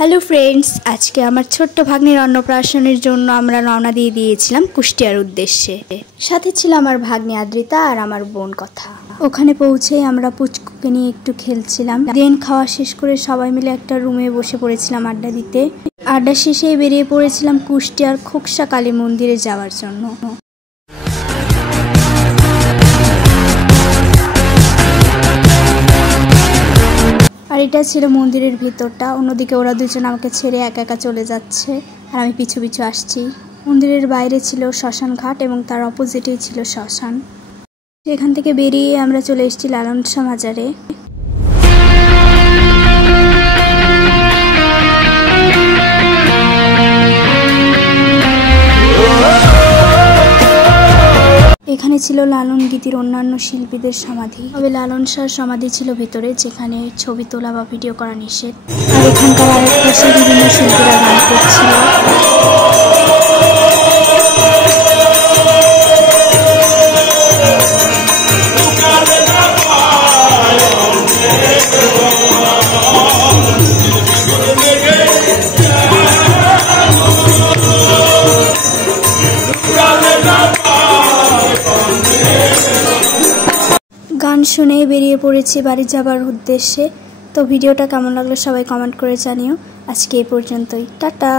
Hello friends, আজকে আমার ছোট্ট ভাগ্নির অন্নপ্রাশনের জন্য আমরা রওনা দিয়ে দিয়েছিলাম কুষ্টিয়ার উদ্দেশ্যে। সাথে ছিল আমার ভাগ্নি আদ্রিতা আর আমার বোন কথা। ওখানে পৌঁছেই আমরা পুচকুকে নিয়ে একটু খেলছিলাম। দেন খাওয়া শেষ করে সবাই মিলে একটা রুমে বসে পড়েছিলাম আড্ডা দিতে। আড্ডা শেষে বেরিয়ে পড়েছিলাম কুষ্টিয়ার খোকসা কালী মন্দিরে যাওয়ার জন্য। আর এটা ছিল মন্দিরের ভিতরটা। অন্যদিকে ওরা দুজন আমাকে ছেড়ে একা একা চলে যাচ্ছে আর আমি পিছু পিছু আসছি। মন্দিরের বাইরে ছিল শ্মশান ঘাট এবং তার অপোজিটেই ছিল শ্মশান। এখান থেকে বেরিয়ে আমরা চলে এসেছি লালন শাহ মাজারে। এখানে ছিল লালন গীতির অন্যান্য শিল্পীদের সমাধি। তবে লালন শাহর সমাধি ছিল ভিতরে, যেখানে ছবি তোলা বা ভিডিও করা নিষেধ। আর এখানকার আরেক পাশে বিভিন্ন শিল্পীরা গান করছিল। গান শুনে বেরিয়ে পড়েছি বাড়ি যাবার উদ্দেশ্যে। তো ভিডিওটা কেমন লাগলো সবাই কমেন্ট করে জানিও। আজকে এই পর্যন্তই, টাটা।